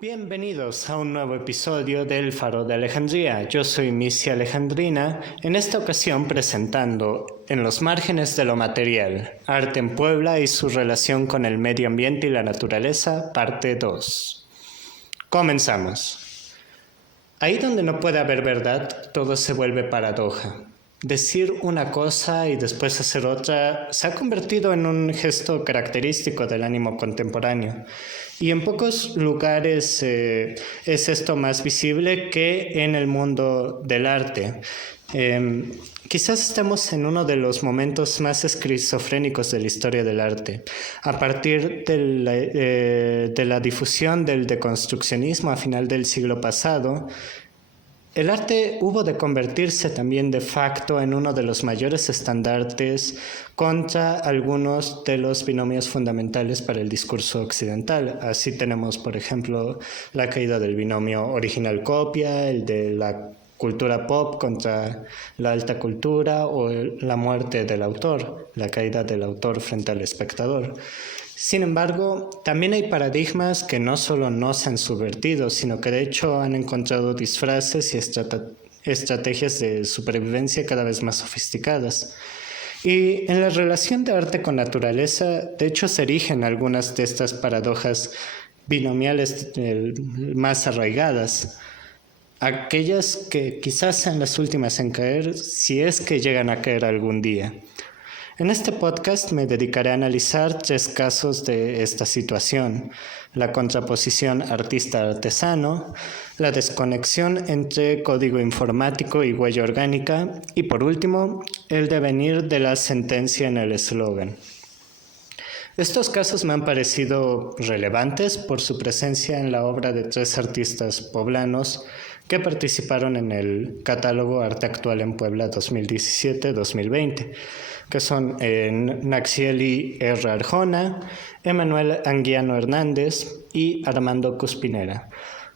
Bienvenidos a un nuevo episodio de El Faro de Alejandría. Yo soy Missy Alejandrina, en esta ocasión presentando En los márgenes de lo material, arte en Puebla y su relación con el medio ambiente y la naturaleza, parte 2. Comenzamos. Ahí donde no puede haber verdad, todo se vuelve paradoja. Decir una cosa y después hacer otra se ha convertido en un gesto característico del ánimo contemporáneo. Y en pocos lugares es esto más visible que en el mundo del arte. Quizás estemos en uno de los momentos más esquizofrénicos de la historia del arte. A partir de la difusión del deconstruccionismo a final del siglo pasado, el arte hubo de convertirse también de facto en uno de los mayores estandartes contra algunos de los binomios fundamentales para el discurso occidental. Así tenemos, por ejemplo, la caída del binomio original-copia, el de la cultura pop contra la alta cultura o la muerte del autor, la caída del autor frente al espectador. Sin embargo, también hay paradigmas que no solo no se han subvertido, sino que de hecho han encontrado disfraces y estrategias de supervivencia cada vez más sofisticadas. Y en la relación de arte con naturaleza, de hecho se erigen algunas de estas paradojas binomiales más arraigadas, aquellas que quizás sean las últimas en caer, si es que llegan a caer algún día. En este podcast me dedicaré a analizar 3 casos de esta situación: la contraposición artista-artesano, la desconexión entre código informático y huella orgánica y, por último, el devenir de la sentencia en el eslogan. Estos casos me han parecido relevantes por su presencia en la obra de 3 artistas poblanos que participaron en el catálogo Arte Actual en Puebla 2017-2020, que son Naxieli R. Arjona, Emanuel Anguiano Hernández y Armando Cuspinera.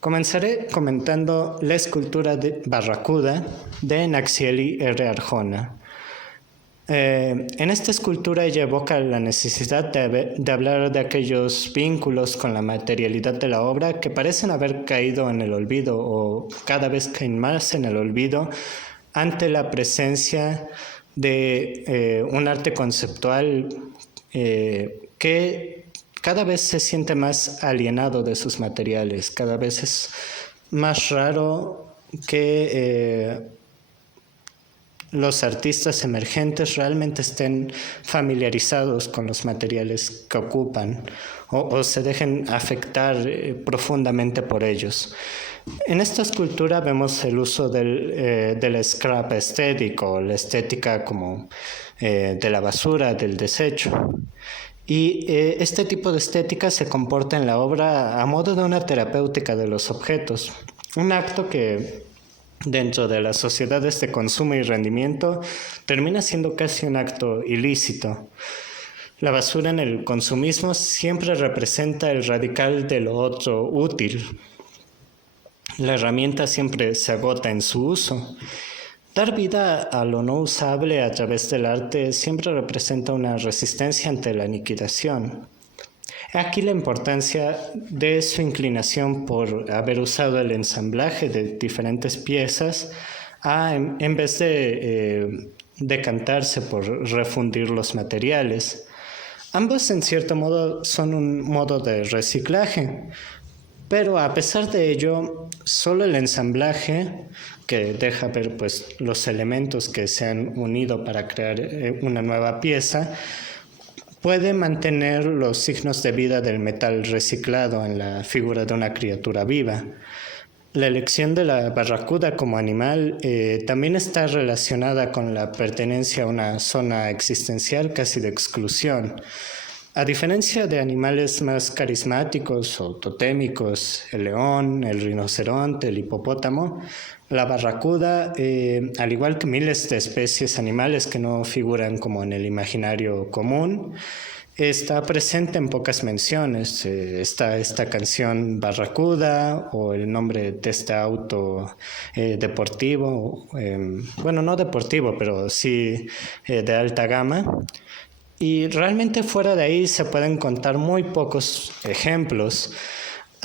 Comenzaré comentando la escultura de Barracuda de Naxieli R. Arjona. En esta escultura ella evoca la necesidad de hablar de aquellos vínculos con la materialidad de la obra que parecen haber caído en el olvido o cada vez caen más en el olvido ante la presencia de un arte conceptual que cada vez se siente más alienado de sus materiales, cada vez es más raro que los artistas emergentes realmente estén familiarizados con los materiales que ocupan o se dejen afectar profundamente por ellos. En esta escultura vemos el uso del scrap estético, la estética como de la basura, del desecho. Y este tipo de estética se comporta en la obra a modo de una terapéutica de los objetos, un acto que dentro de las sociedades de consumo y rendimiento termina siendo casi un acto ilícito. La basura en el consumismo siempre representa el radical de lo otro útil. La herramienta siempre se agota en su uso. Dar vida a lo no usable a través del arte siempre representa una resistencia ante la aniquilación. Aquí la importancia de su inclinación por haber usado el ensamblaje de diferentes piezas en vez de decantarse por refundir los materiales. Ambos en cierto modo son un modo de reciclaje, pero a pesar de ello, solo el ensamblaje, que deja ver pues, los elementos que se han unido para crear una nueva pieza, puede mantener los signos de vida del metal reciclado en la figura de una criatura viva. La elección de la barracuda como animal también está relacionada con la pertenencia a una zona existencial casi de exclusión. A diferencia de animales más carismáticos o totémicos, el león, el rinoceronte, el hipopótamo, la barracuda, al igual que miles de especies animales que no figuran como en el imaginario común, está presente en pocas menciones. Está esta canción Barracuda o el nombre de este auto deportivo, bueno, no deportivo, pero sí de alta gama. Y realmente fuera de ahí se pueden contar muy pocos ejemplos.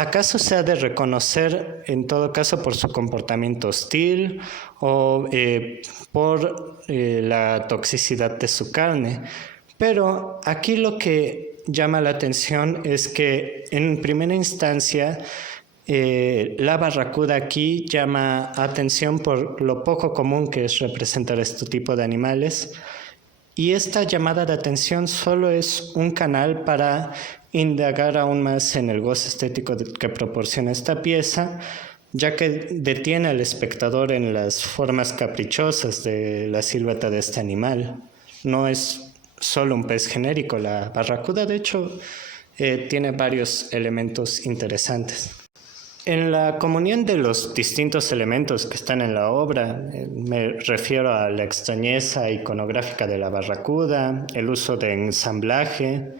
¿acaso se ha de reconocer en todo caso por su comportamiento hostil o por la toxicidad de su carne? Pero aquí lo que llama la atención es que en primera instancia la barracuda aquí llama atención por lo poco común que es representar este tipo de animales, y esta llamada de atención solo es un canal para indagar aún más en el goce estético que proporciona esta pieza, ya que detiene al espectador en las formas caprichosas de la silueta de este animal. No es solo un pez genérico, la barracuda de hecho tiene varios elementos interesantes. En la comunión de los distintos elementos que están en la obra, me refiero a la extrañeza iconográfica de la barracuda, el uso de ensamblaje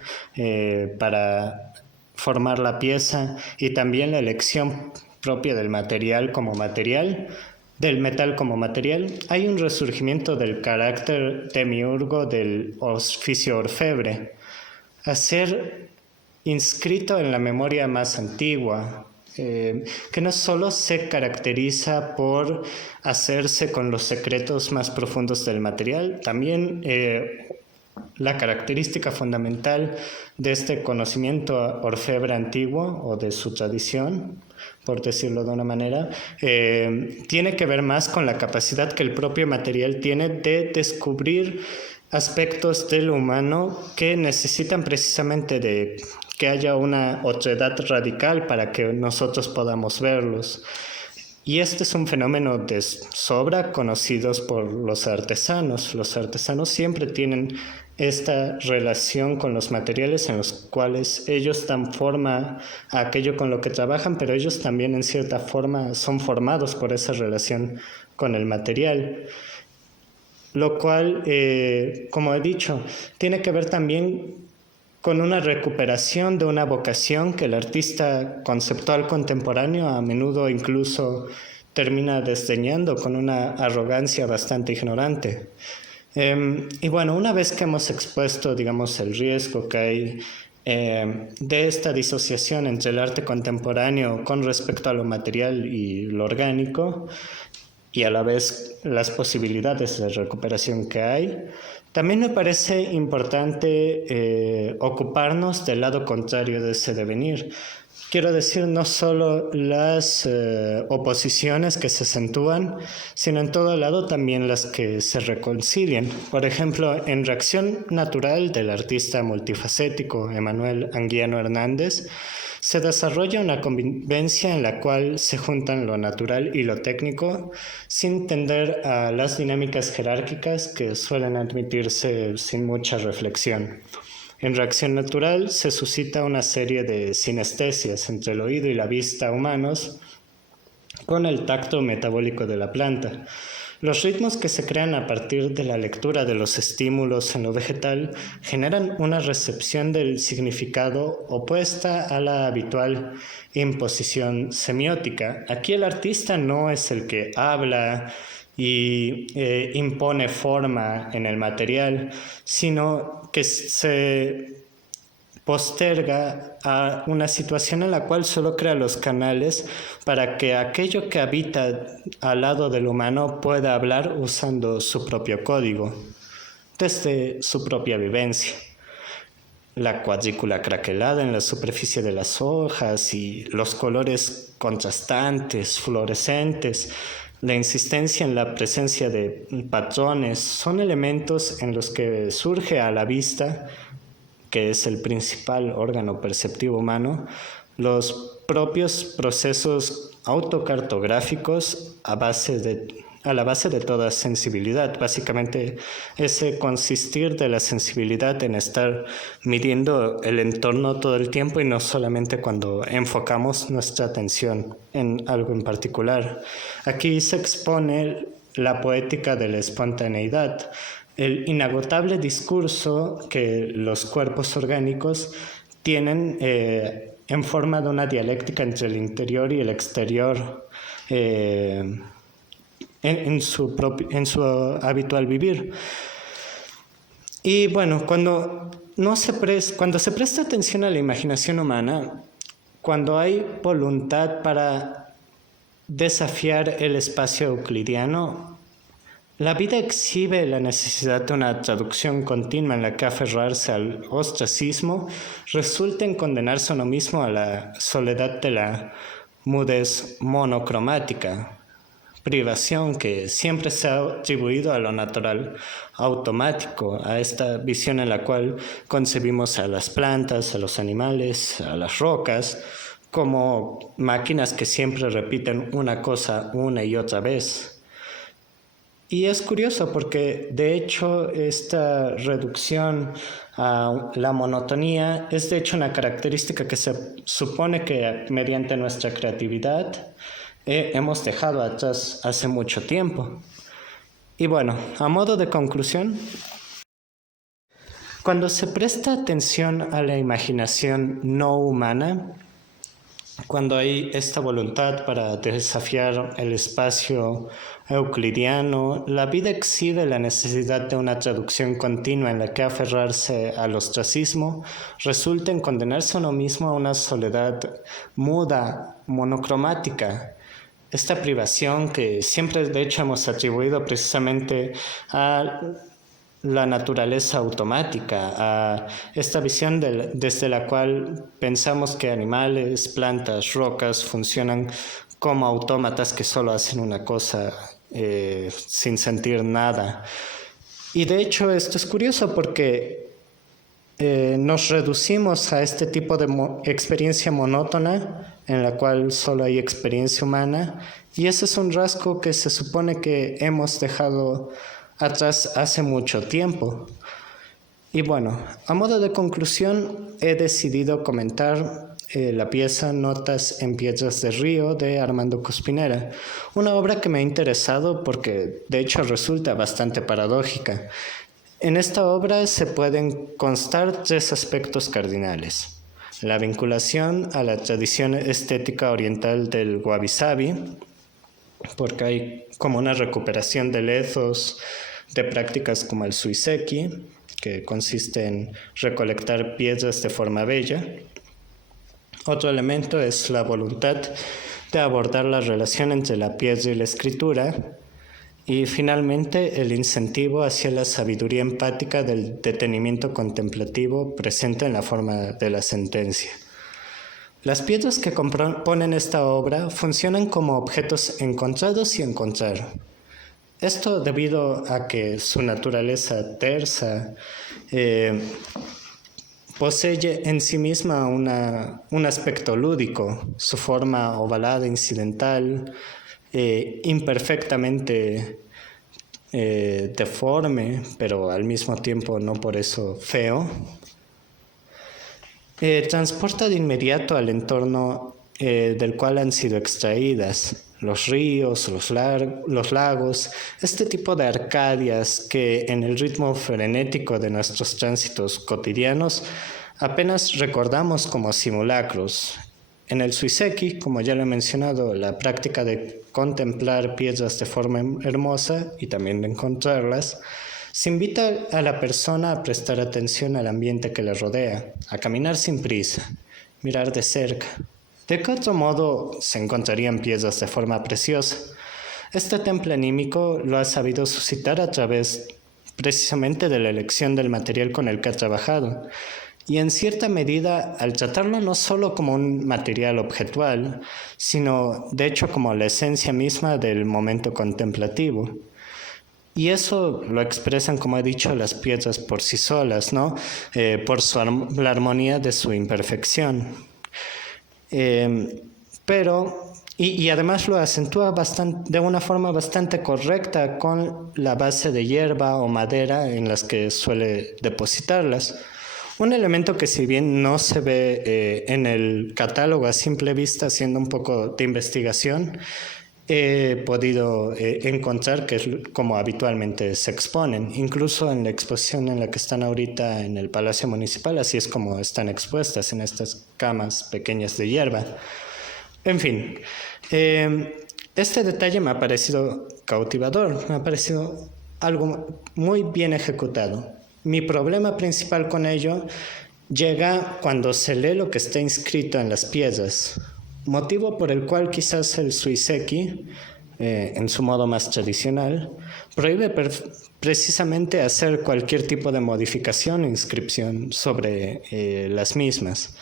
para formar la pieza y también la elección propia del material como material, del metal como material, hay un resurgimiento del carácter demiurgo del oficio orfebre, a ser inscrito en la memoria más antigua, que no solo se caracteriza por hacerse con los secretos más profundos del material, también la característica fundamental de este conocimiento orfebre antiguo o de su tradición, por decirlo de una manera, tiene que ver más con la capacidad que el propio material tiene de descubrir aspectos de lo humano que necesitan precisamente de que haya una otredad radical para que nosotros podamos verlos. Y este es un fenómeno de sobra conocidos por los artesanos. Los artesanos siempre tienen esta relación con los materiales en los cuales ellos dan forma a aquello con lo que trabajan, pero ellos también en cierta forma son formados por esa relación con el material. Lo cual, como he dicho, tiene que ver también con una recuperación de una vocación que el artista conceptual contemporáneo a menudo incluso termina desdeñando con una arrogancia bastante ignorante. Y bueno, una vez que hemos expuesto, digamos, el riesgo que hay de esta disociación entre el arte contemporáneo con respecto a lo material y lo orgánico, y a la vez las posibilidades de recuperación que hay, también me parece importante ocuparnos del lado contrario de ese devenir. Quiero decir, no solo las oposiciones que se acentúan, sino en todo lado también las que se reconcilian. Por ejemplo, en Reacción Natural del artista multifacético Emanuel Anguiano Hernández, se desarrolla una convivencia en la cual se juntan lo natural y lo técnico sin tender a las dinámicas jerárquicas que suelen admitirse sin mucha reflexión. En Reacción Natural se suscita una serie de sinestesias entre el oído y la vista humanos con el tacto metabólico de la planta. Los ritmos que se crean a partir de la lectura de los estímulos en lo vegetal generan una recepción del significado opuesta a la habitual imposición semiótica. Aquí el artista no es el que habla y impone forma en el material, sino que se posterga a una situación en la cual solo crea los canales para que aquello que habita al lado del humano pueda hablar usando su propio código, desde su propia vivencia. La cuadrícula craquelada en la superficie de las hojas y los colores contrastantes, fluorescentes, la insistencia en la presencia de patrones son elementos en los que surge a la vista, que es el principal órgano perceptivo humano, los propios procesos autocartográficos a la base de toda sensibilidad. Básicamente, ese consistir de la sensibilidad en estar midiendo el entorno todo el tiempo y no solamente cuando enfocamos nuestra atención en algo en particular. Aquí se expone la poética de la espontaneidad, el inagotable discurso que los cuerpos orgánicos tienen en forma de una dialéctica entre el interior y el exterior en su habitual vivir. Y bueno, cuando se presta atención a la imaginación humana, Cuando hay voluntad para desafiar el espacio euclidiano, la vida exhibe la necesidad de una traducción continua en la que aferrarse al ostracismo resulta en condenarse a uno mismo a la soledad de la mudez monocromática, privación que siempre se ha atribuido a lo natural automático, a esta visión en la cual concebimos a las plantas, a los animales, a las rocas, como máquinas que siempre repiten una cosa una y otra vez. Y es curioso porque de hecho esta reducción a la monotonía es de hecho una característica que se supone que mediante nuestra creatividad hemos dejado atrás hace mucho tiempo. Y bueno, a modo de conclusión, cuando se presta atención a la imaginación no humana, cuando hay esta voluntad para desafiar el espacio euclidiano, la vida exhibe la necesidad de una traducción continua en la que aferrarse al ostracismo resulta en condenarse a uno mismo a una soledad muda, monocromática. Esta privación que siempre de hecho hemos atribuido precisamente a la naturaleza automática, a esta visión desde la cual pensamos que animales, plantas, rocas funcionan como autómatas que solo hacen una cosa sin sentir nada. Y de hecho esto es curioso porque nos reducimos a este tipo de experiencia monótona en la cual solo hay experiencia humana, y ese es un rasgo que se supone que hemos dejado atrás hace mucho tiempo. Y bueno, a modo de conclusión, he decidido comentar la pieza Notas en Piedras de Río de Armando Cuspinera, una obra que me ha interesado porque de hecho resulta bastante paradójica. En esta obra se pueden constar tres aspectos cardinales: la vinculación a la tradición estética oriental del wabi-sabi, porque hay como una recuperación del ethos de prácticas como el suiseki, que consiste en recolectar piedras de forma bella. Otro elemento es la voluntad de abordar la relación entre la piedra y la escritura. Y finalmente, el incentivo hacia la sabiduría empática del detenimiento contemplativo presente en la forma de la sentencia. Las piedras que componen esta obra funcionan como objetos encontrados y encontrar. Esto debido a que su naturaleza tersa posee en sí misma un aspecto lúdico, su forma ovalada, incidental, imperfectamente deforme, pero al mismo tiempo no por eso feo, transporta de inmediato al entorno del cual han sido extraídas, los ríos, los lagos, este tipo de arcadias que en el ritmo frenético de nuestros tránsitos cotidianos apenas recordamos como simulacros. En el suiseki, como ya lo he mencionado, la práctica de contemplar piedras de forma hermosa y también de encontrarlas, se invita a la persona a prestar atención al ambiente que le rodea, a caminar sin prisa, mirar de cerca. ¿De qué otro modo se encontrarían piedras de forma preciosa? Este temple anímico lo ha sabido suscitar a través precisamente de la elección del material con el que ha trabajado, y en cierta medida al tratarlo no solo como un material objetual, sino de hecho como la esencia misma del momento contemplativo. Y eso lo expresan, como he dicho, las piedras por sí solas, ¿no? Por la armonía de su imperfección. Y además lo acentúa de una forma bastante correcta con la base de hierba o madera en las que suele depositarlas. Un elemento que si bien no se ve en el catálogo a simple vista, haciendo un poco de investigación, he podido encontrar que es como habitualmente se exponen. Incluso en la exposición en la que están ahorita en el Palacio Municipal, así es como están expuestas en estas camas pequeñas de hierba. En fin, este detalle me ha parecido cautivador, me ha parecido algo muy bien ejecutado. Mi problema principal con ello llega cuando se lee lo que está inscrito en las piedras, motivo por el cual quizás el Suiseki, en su modo más tradicional, prohíbe precisamente hacer cualquier tipo de modificación o inscripción sobre las mismas.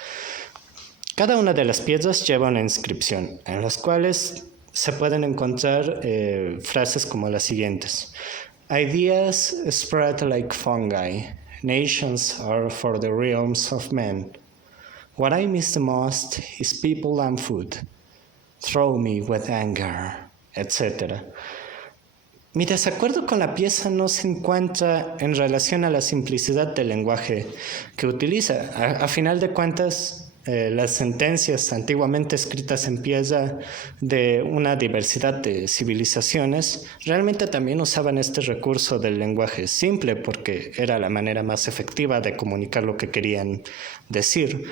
Cada una de las piedras lleva una inscripción, en las cuales se pueden encontrar frases como las siguientes. Ideas spread like fungi. Nations are for the realms of men. What I miss the most is people and food. Throw me with anger, etc. Mi desacuerdo con la pieza no se encuentra en relación a la simplicidad del lenguaje que utiliza. A final de cuentas, las sentencias antiguamente escritas en piedra de una diversidad de civilizaciones realmente también usaban este recurso del lenguaje simple porque era la manera más efectiva de comunicar lo que querían decir.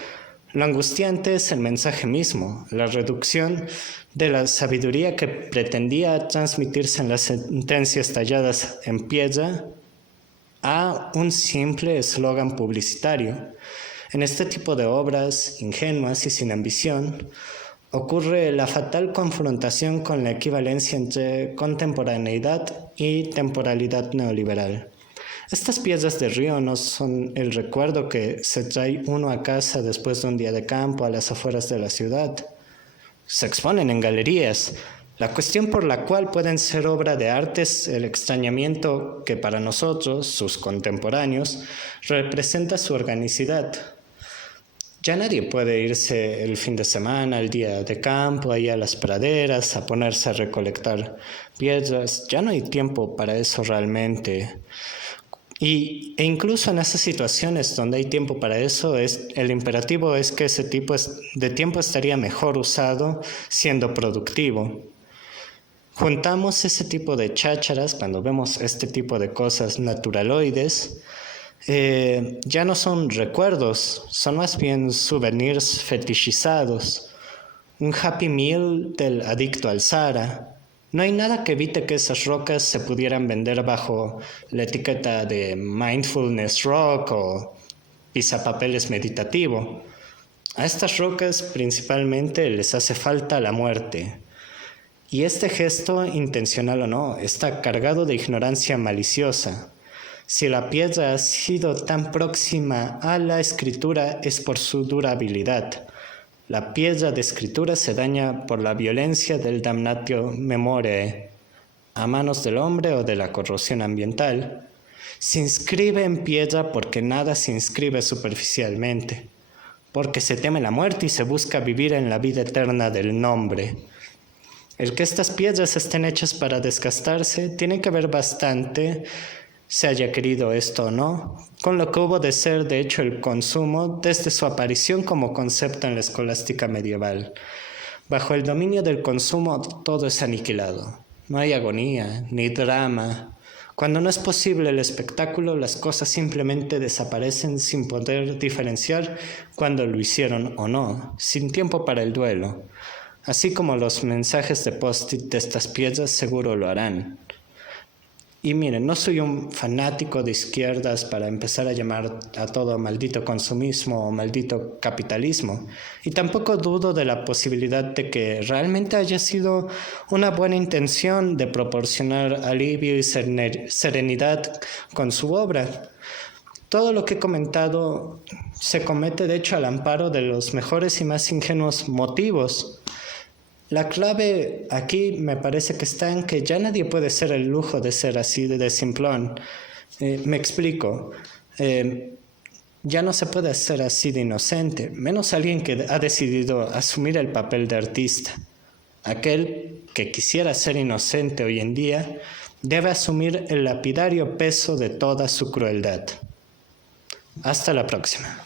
Lo angustiante es el mensaje mismo, la reducción de la sabiduría que pretendía transmitirse en las sentencias talladas en piedra a un simple eslogan publicitario. En este tipo de obras ingenuas y sin ambición, ocurre la fatal confrontación con la equivalencia entre contemporaneidad y temporalidad neoliberal. Estas piedras de río no son el recuerdo que se trae uno a casa después de un día de campo a las afueras de la ciudad. Se exponen en galerías. La cuestión por la cual pueden ser obra de arte es el extrañamiento que para nosotros, sus contemporáneos, representa su organicidad. Ya nadie puede irse el fin de semana, el día de campo, ahí a las praderas, a ponerse a recolectar piedras. Ya no hay tiempo para eso realmente. E incluso en esas situaciones donde hay tiempo para eso, el imperativo es que ese tipo de tiempo estaría mejor usado siendo productivo. Juntamos ese tipo de chácharas cuando vemos este tipo de cosas naturaloides. Ya no son recuerdos, son más bien souvenirs fetichizados. Un Happy Meal del adicto al Sahara. No hay nada que evite que esas rocas se pudieran vender bajo la etiqueta de Mindfulness Rock o pisapapeles meditativo. A estas rocas principalmente les hace falta la muerte. Y este gesto, intencional o no, está cargado de ignorancia maliciosa. Si la piedra ha sido tan próxima a la escritura es por su durabilidad. La piedra de escritura se daña por la violencia del damnatio memoriae, a manos del hombre o de la corrosión ambiental. Se inscribe en piedra porque nada se inscribe superficialmente, porque se teme la muerte y se busca vivir en la vida eterna del nombre. El que estas piedras estén hechas para desgastarse tiene que ver bastante, se haya querido esto o no, con lo que hubo de ser de hecho el consumo desde su aparición como concepto en la escolástica medieval. Bajo el dominio del consumo todo es aniquilado. No hay agonía, ni drama. Cuando no es posible el espectáculo, las cosas simplemente desaparecen sin poder diferenciar cuándo lo hicieron o no, sin tiempo para el duelo. Así como los mensajes de post-it de estas piedras seguro lo harán. Y miren, no soy un fanático de izquierdas para empezar a llamar a todo maldito consumismo o maldito capitalismo. Y tampoco dudo de la posibilidad de que realmente haya sido una buena intención de proporcionar alivio y serenidad con su obra. Todo lo que he comentado se comete de hecho al amparo de los mejores y más ingenuos motivos. La clave aquí me parece que está en que ya nadie puede ser el lujo de ser así de simplón. Me explico. Ya no se puede ser así de inocente, menos alguien que ha decidido asumir el papel de artista. Aquel que quisiera ser inocente hoy en día debe asumir el lapidario peso de toda su crueldad. Hasta la próxima.